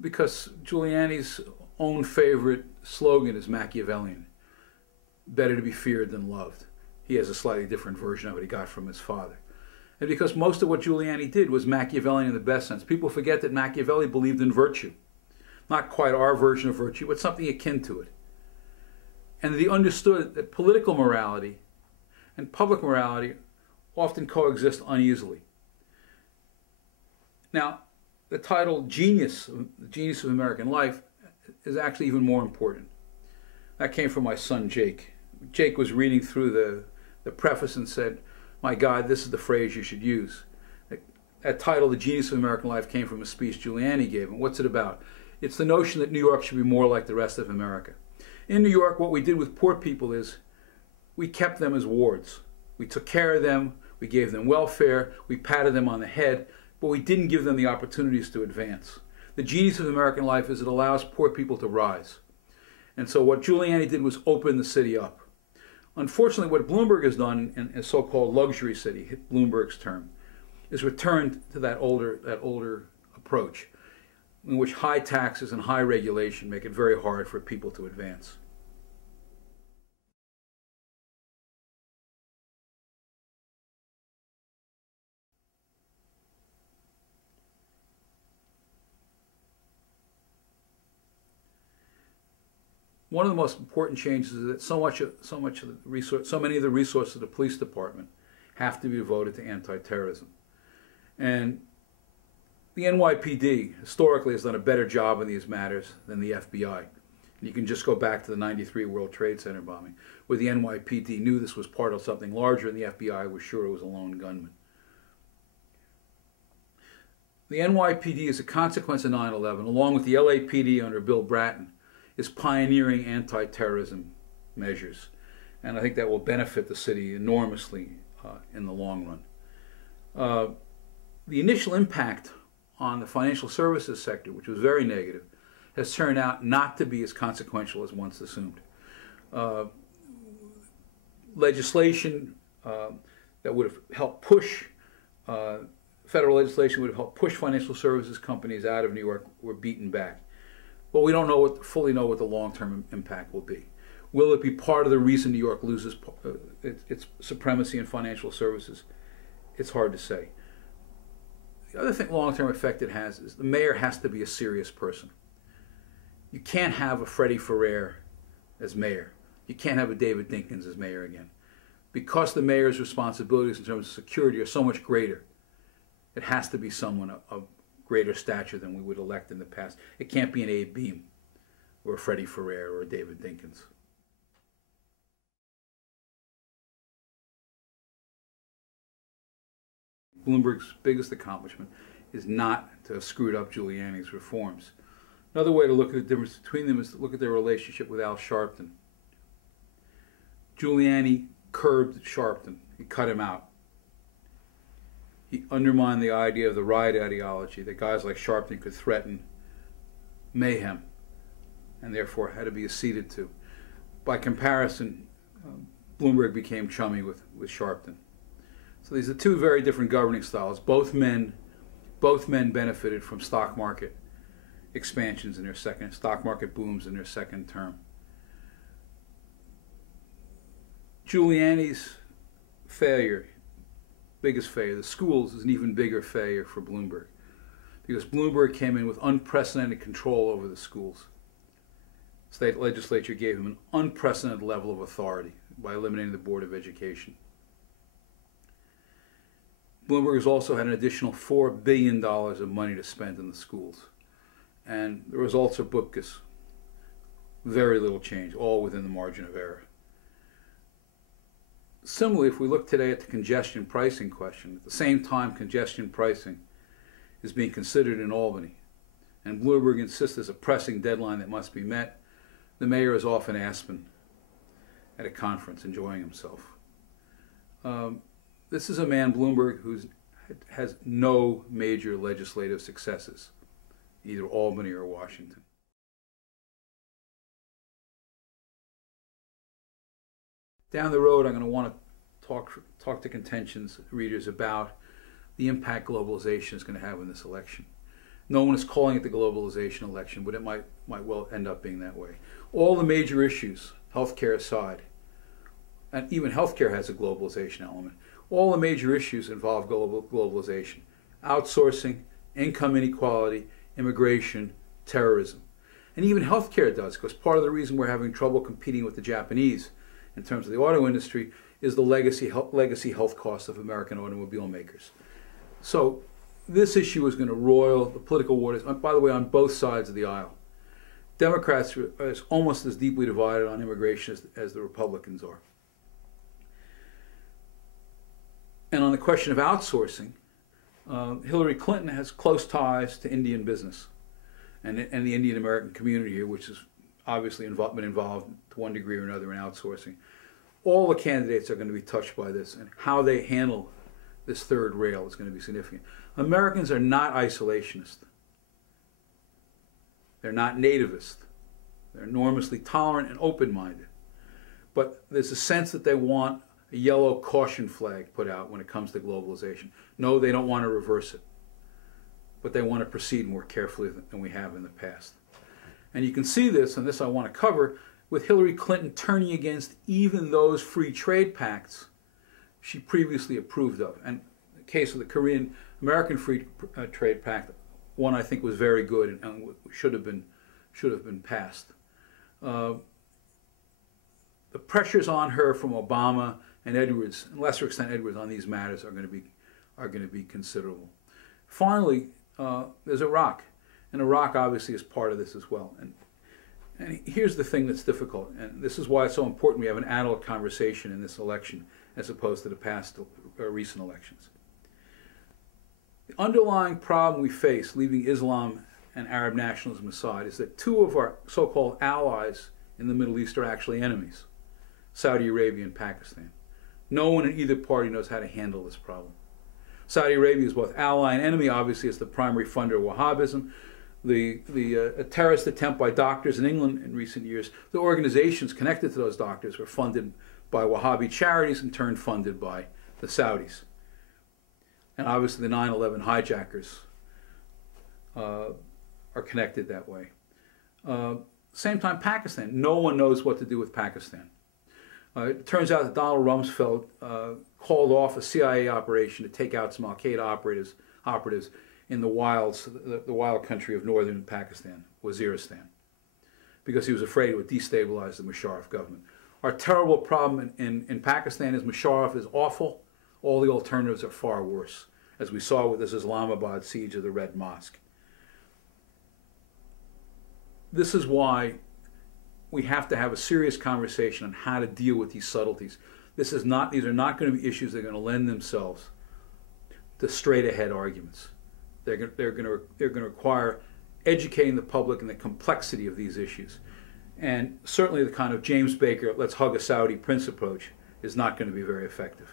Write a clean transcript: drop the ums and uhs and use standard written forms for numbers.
Because Giuliani's own favorite slogan is Machiavellian. Better to be feared than loved. He has a slightly different version of it he got from his father. And because most of what Giuliani did was Machiavellian in the best sense. People forget that Machiavelli believed in virtue. Not quite our version of virtue, but something akin to it. And that he understood that political morality and public morality often coexist uneasily. Now, the title Genius, the Genius of American Life, is actually even more important. That came from my son, Jake. Jake was reading through the preface and said, "My God, this is the phrase you should use." That title, The Genius of American Life, came from a speech Giuliani gave. And what's it about? It's the notion that New York should be more like the rest of America. In New York, what we did with poor people is we kept them as wards. We took care of them, we gave them welfare, we patted them on the head, but we didn't give them the opportunities to advance. The genius of American life is it allows poor people to rise. And so what Giuliani did was open the city up. Unfortunately, what Bloomberg has done in a so-called luxury city, Bloomberg's term, is returned to that older approach, in which high taxes and high regulation make it very hard for people to advance. One of the most important changes is that so many of the resources of the police department have to be devoted to anti-terrorism. And the NYPD historically has done a better job in these matters than the FBI. And you can just go back to the '93 World Trade Center bombing, where the NYPD knew this was part of something larger and the FBI was sure it was a lone gunman. The NYPD, as a consequence of 9/11, along with the LAPD under Bill Bratton, is pioneering anti-terrorism measures. And I think that will benefit the city enormously in the long run. The initial impact on the financial services sector, which was very negative, has turned out not to be as consequential as once assumed. Legislation that would have helped push, federal legislation would have helped push financial services companies out of New York were beaten back. But we don't fully know what the long-term impact will be. Will it be part of the reason New York loses its supremacy in financial services? It's hard to say. The other thing, long-term effect it has is the mayor has to be a serious person. You can't have a Freddie Ferrer as mayor. You can't have a David Dinkins as mayor again. Because the mayor's responsibilities in terms of security are so much greater, it has to be someone of greater stature than we would elect in the past. It can't be an Abe Beame or a Freddie Ferrer or a David Dinkins. Bloomberg's biggest accomplishment is not to have screwed up Giuliani's reforms. Another way to look at the difference between them is to look at their relationship with Al Sharpton. Giuliani curbed Sharpton. He cut him out. He undermined the idea of the riot ideology, that guys like Sharpton could threaten mayhem and therefore had to be acceded to. By comparison, Bloomberg became chummy with Sharpton. So these are two very different governing styles. Both men benefited from stock market expansions in their stock market booms in their second term. Giuliani's failure, biggest failure, the schools, is an even bigger failure for Bloomberg, because Bloomberg came in with unprecedented control over the schools. State legislature gave him an unprecedented level of authority by eliminating the Board of Education. Bloomberg has also had an additional $4 billion of money to spend in the schools. And the results are bupkis. Very little change, all within the margin of error. Similarly, if we look today at the congestion pricing question, at the same time congestion pricing is being considered in Albany, and Bloomberg insists there's a pressing deadline that must be met, the mayor is off in Aspen at a conference enjoying himself. This is a man, Bloomberg, who has no major legislative successes, either Albany or Washington. Down the road, I'm going to want to talk to contentions readers about the impact globalization is going to have in this election. No one is calling it the globalization election, but it might well end up being that way. All the major issues, healthcare aside, and even healthcare has a globalization element. All the major issues involve globalization: outsourcing, income inequality, immigration, terrorism. And even healthcare does, because part of the reason we're having trouble competing with the Japanese in terms of the auto industry is the legacy health costs of American automobile makers. So this issue is going to roil the political waters, by the way, on both sides of the aisle. Democrats are almost as deeply divided on immigration as the Republicans are. And on the question of outsourcing, Hillary Clinton has close ties to Indian business and the Indian American community here, which has obviously been involved to one degree or another in outsourcing. All the candidates are going to be touched by this, and how they handle this third rail is going to be significant. Americans are not isolationist. They're not nativist. They're enormously tolerant and open-minded. But there's a sense that they want a yellow caution flag put out when it comes to globalization. No, they don't want to reverse it, but they want to proceed more carefully than we have in the past. And you can see this, and this I want to cover, with Hillary Clinton turning against even those free trade pacts she previously approved of. And in the case of the Korean-American Free Trade Pact, one I think was very good and should have been passed. The pressures on her from Obama and Edwards, and lesser extent Edwards, on these matters are going to be considerable. Finally, there's Iraq, and Iraq obviously is part of this as well. And here's the thing that's difficult, and this is why it's so important we have an adult conversation in this election as opposed to the past recent elections. The underlying problem we face, leaving Islam and Arab nationalism aside, is that two of our so-called allies in the Middle East are actually enemies: Saudi Arabia and Pakistan. No one in either party knows how to handle this problem. Saudi Arabia is both ally and enemy. Obviously, it's the primary funder of Wahhabism. A terrorist attempt by doctors in England in recent years, the organizations connected to those doctors were funded by Wahhabi charities, in turn funded by the Saudis. And obviously the 9/11 hijackers are connected that way. Same time, Pakistan. No one knows what to do with Pakistan. It turns out that Donald Rumsfeld called off a CIA operation to take out some Al-Qaeda operatives in the wilds, the wild country of northern Pakistan, Waziristan, because he was afraid it would destabilize the Musharraf government. Our terrible problem in Pakistan is Musharraf is awful. All the alternatives are far worse, as we saw with this Islamabad siege of the Red Mosque. This is why we have to have a serious conversation on how to deal with these subtleties. These are not going to be issues that are going to lend themselves to straight-ahead arguments. They're going to require educating the public in the complexity of these issues. And certainly the kind of James Baker, let's hug a Saudi prince approach is not going to be very effective.